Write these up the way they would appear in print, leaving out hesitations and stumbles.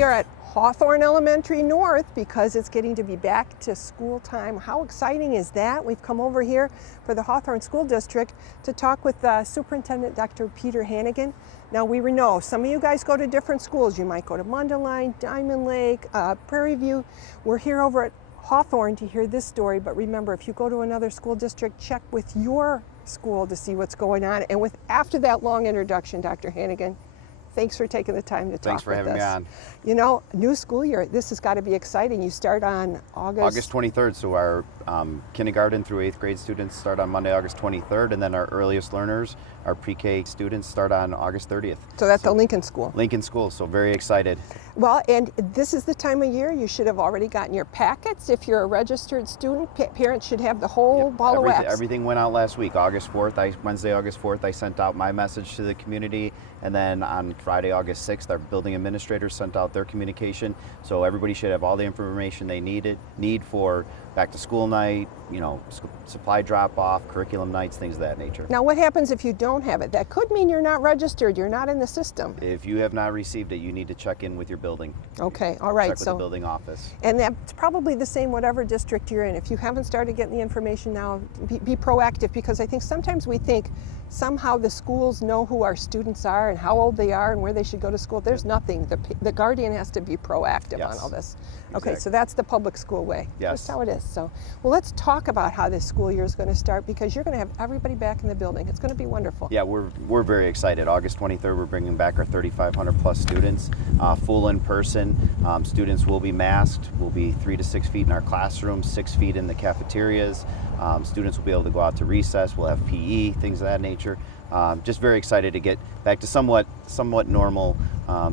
we are at Hawthorne Elementary North because it's getting to be back to school time. How exciting is that? We've come over here for the Hawthorne School District to talk with Superintendent Dr. Peter Hannigan. Now we know some of you guys go to different schools. You might go to Mundelein, Diamond Lake, Prairie View. We're here over at Hawthorne to hear this story, but remember, if you go to another school district, check with your school to see what's going on. And after that long introduction, Dr. Hannigan, thanks for taking the time to talk with us. Thanks for having me on. You know, new school year, this has got to be exciting. You start on August 23rd, so our kindergarten through 8th grade students start on Monday, August 23rd, and then our earliest learners, our pre-K students, start on August 30th. So that's the Lincoln School. Lincoln School, so very excited. Well, and this is the time of year you should have already gotten your packets. If you're a registered student, parents should have the whole ball of wax. Everything went out last week, August 4th. Wednesday, August 4th, I sent out my message to the community, and then on Friday, August 6th, our building administrators sent out their communication. So everybody should have all the information they need for back to school night, you know, supply drop off, curriculum nights, things of that nature. Now what happens if you don't have it? That could mean you're not registered, you're not in the system. If you have not received it, you need to check in with your building. Okay, all right. Check with the building office. And that's probably the same whatever district you're in. If you haven't started getting the information now, be proactive, because I think sometimes we think somehow the schools know who our students are and how old they are and where they should go to school. There's nothing. The guardian has to be proactive on all this. Okay, so that's the public school way. Yes. That's how it is. So, well, let's talk about how this school year is going to start, because you're going to have everybody back in the building. It's going to be wonderful. Yeah, we're very excited. August 23rd, we're bringing back our 3,500 plus students, full in person. Students will be masked. We'll be 3 to 6 feet in our classrooms, 6 feet in the cafeterias. Students will be able to go out to recess. We'll have PE, things of that nature. Just very excited to get back to somewhat normal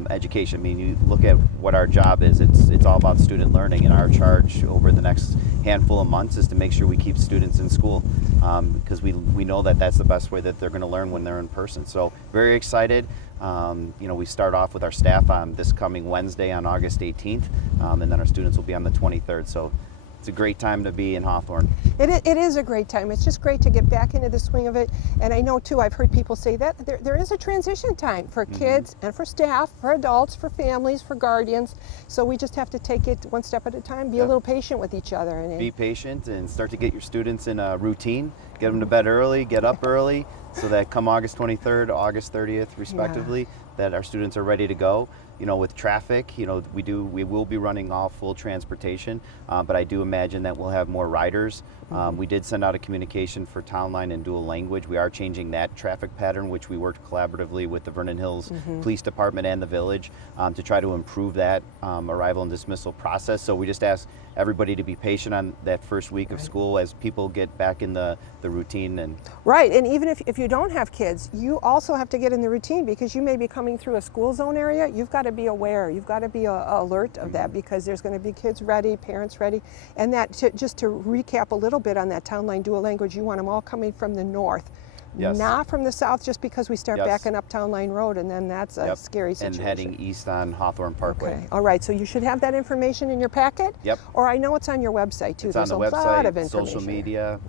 education. I mean, you look at what our job is, it's all about student learning, and our charge over the next handful of months is to make sure we keep students in school, because we know that that's the best way that they're going to learn when they're in person. So very excited. You know, we start off with our staff on this coming Wednesday on August 18th, and then our students will be on the 23rd. So it's a great time to be in Hawthorne. It is a great time. It's just great to get back into the swing of it. And I know too, I've heard people say that there is a transition time for kids and for staff, for adults, for families, for guardians. So we just have to take it one step at a time, be a little patient with each other. And be patient and start to get your students in a routine, get them to bed early, get up early, so that come August 23rd, August 30th, respectively, that our students are ready to go. You know, with traffic, you know, we will be running all full transportation, but I do imagine that we'll have more riders. We did send out a communication for Town Line and dual language. We are changing that traffic pattern, which we worked collaboratively with the Vernon Hills Police Department and the village to try to improve that arrival and dismissal process. So we just ask everybody to be patient on that first week of school as people get back in the routine. And and even if you don't have kids, you also have to get in the routine, because you may be coming through a school zone area. You've got to be aware, you've got to be alert of that, because there's going to be kids ready, parents ready. And that, just to recap a little bit on that Town Line dual language, you want them all coming from the north. Not from the south, just because we start backing up Town Line Road, and then that's a scary situation. And heading east on Hawthorne Parkway. Okay, all right, so you should have that information in your packet. Or I know it's on your website too. There's on the a website, lot of information. social media.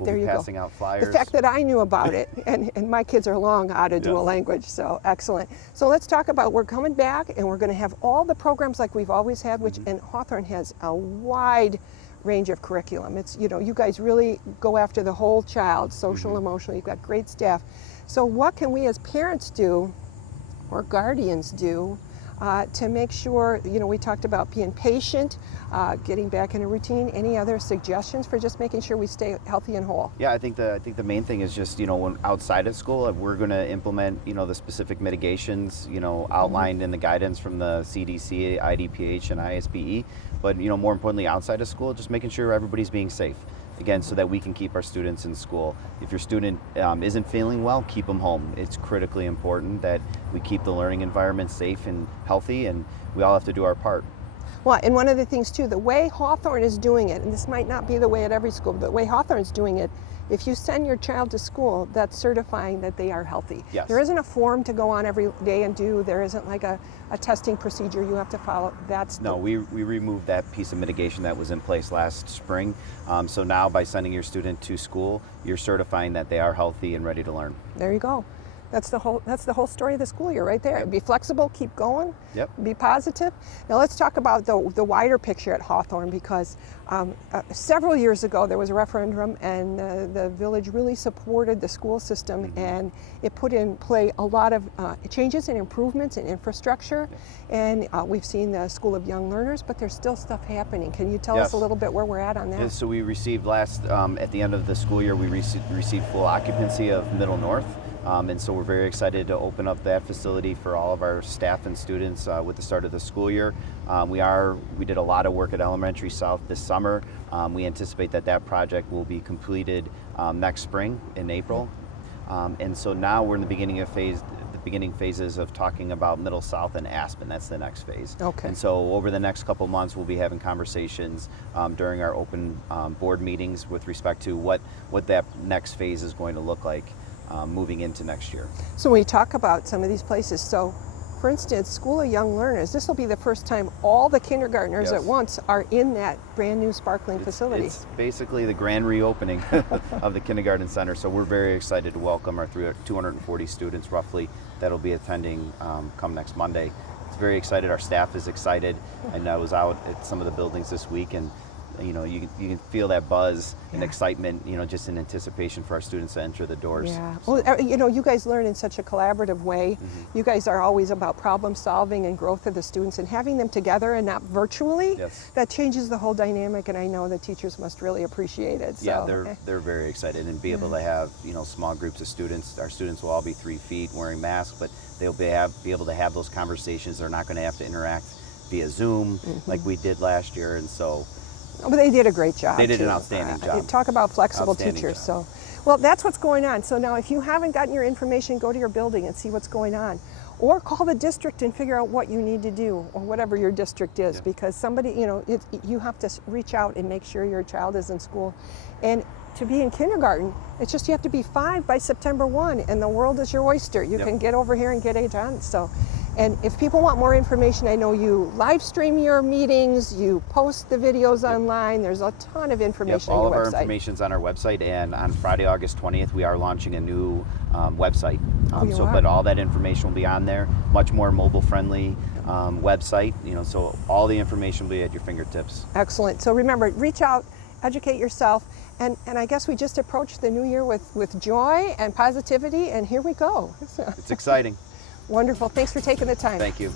There you go. Passing out flyers. The fact that I knew about it, and my kids are long out of dual language, so excellent. So let's talk about, we're coming back, and we're going to have all the programs like we've always had, which, and Hawthorne has a wide range of curriculum. It's, you know, you guys really go after the whole child, social, emotional. You've got great staff. So what can we as parents do, or guardians do, to make sure, you know, we talked about being patient, getting back in a routine. Any other suggestions for just making sure we stay healthy and whole? Yeah, I think the main thing is just, you know, when outside of school, we're going to implement, you know, the specific mitigations, you know, outlined in the guidance from the CDC, IDPH, and ISBE. But, you know, more importantly, outside of school, just making sure everybody's being safe. Again, so that we can keep our students in school. If your student isn't feeling well, keep them home. It's critically important that we keep the learning environment safe and healthy, and we all have to do our part. Well, and one of the things too, the way Hawthorne is doing it, and this might not be the way at every school, but the way Hawthorne's doing it, if you send your child to school, that's certifying that they are healthy. There isn't a form to go on every day and do. There isn't like a testing procedure you have to follow. We removed that piece of mitigation that was in place last spring. So now by sending your student to school, you're certifying that they are healthy and ready to learn. There you go. That's the whole story of the school year right there. Yep. Be flexible, keep going, Yep. be positive. Now let's talk about the wider picture at Hawthorne, because several years ago there was a referendum, and the village really supported the school system, and it put in play a lot of changes and improvements in infrastructure. And we've seen the School of Young Learners, but there's still stuff happening. Can you tell us a little bit where we're at on that? Yeah, so we received at the end of the school year, we received full occupancy of Middle North. And so we're very excited to open up that facility for all of our staff and students with the start of the school year. We did a lot of work at Elementary South this summer. We anticipate that project will be completed next spring in April. And so now we're in the beginning phases of talking about Middle South and Aspen. That's the next phase. Okay. And so over the next couple months, we'll be having conversations during our open board meetings with respect to what that next phase is going to look like moving into next year. So when we talk about some of these places, so for instance, School of Young Learners, this will be the first time all the kindergartners at once are in that brand new sparkling facility. It's basically the grand reopening of the kindergarten center, so we're very excited to welcome our 240 students roughly that'll be attending come next Monday. It's very excited. Our staff is excited, and I was out at some of the buildings this week, and you can feel that buzz and excitement, just in anticipation for our students to enter the doors. Yeah. So. Well, you guys learn in such a collaborative way. You guys are always about problem solving and growth of the students, and having them together and not virtually. Yes. That changes the whole dynamic, and I know the teachers must really appreciate it. So. Yeah, they're very excited, and be able to have small groups of students. Our students will all be 3 feet wearing masks, but they'll be able to have those conversations. They're not going to have to interact via Zoom like we did last year, and so. But they did a great job. They did too. an outstanding job. Talk about flexible teachers. Job. Well, that's what's going on. So now if you haven't gotten your information, go to your building and see what's going on. Or call the district and figure out what you need to do, or whatever your district is, because somebody, you have to reach out and make sure your child is in school. And to be in kindergarten, it's just you have to be 5 by September 1, and the world is your oyster. You can get over here and get it done. So. And if people want more information, I know you live stream your meetings, you post the videos online, there's a ton of information on your website. All of our information's on our website, and on Friday, August 20th, we are launching a new website. But all that information will be on there, much more mobile-friendly website, so all the information will be at your fingertips. Excellent. So remember, reach out, educate yourself, and I guess we just approached the new year with joy and positivity, and here we go. It's exciting. Wonderful. Thanks for taking the time. Thank you.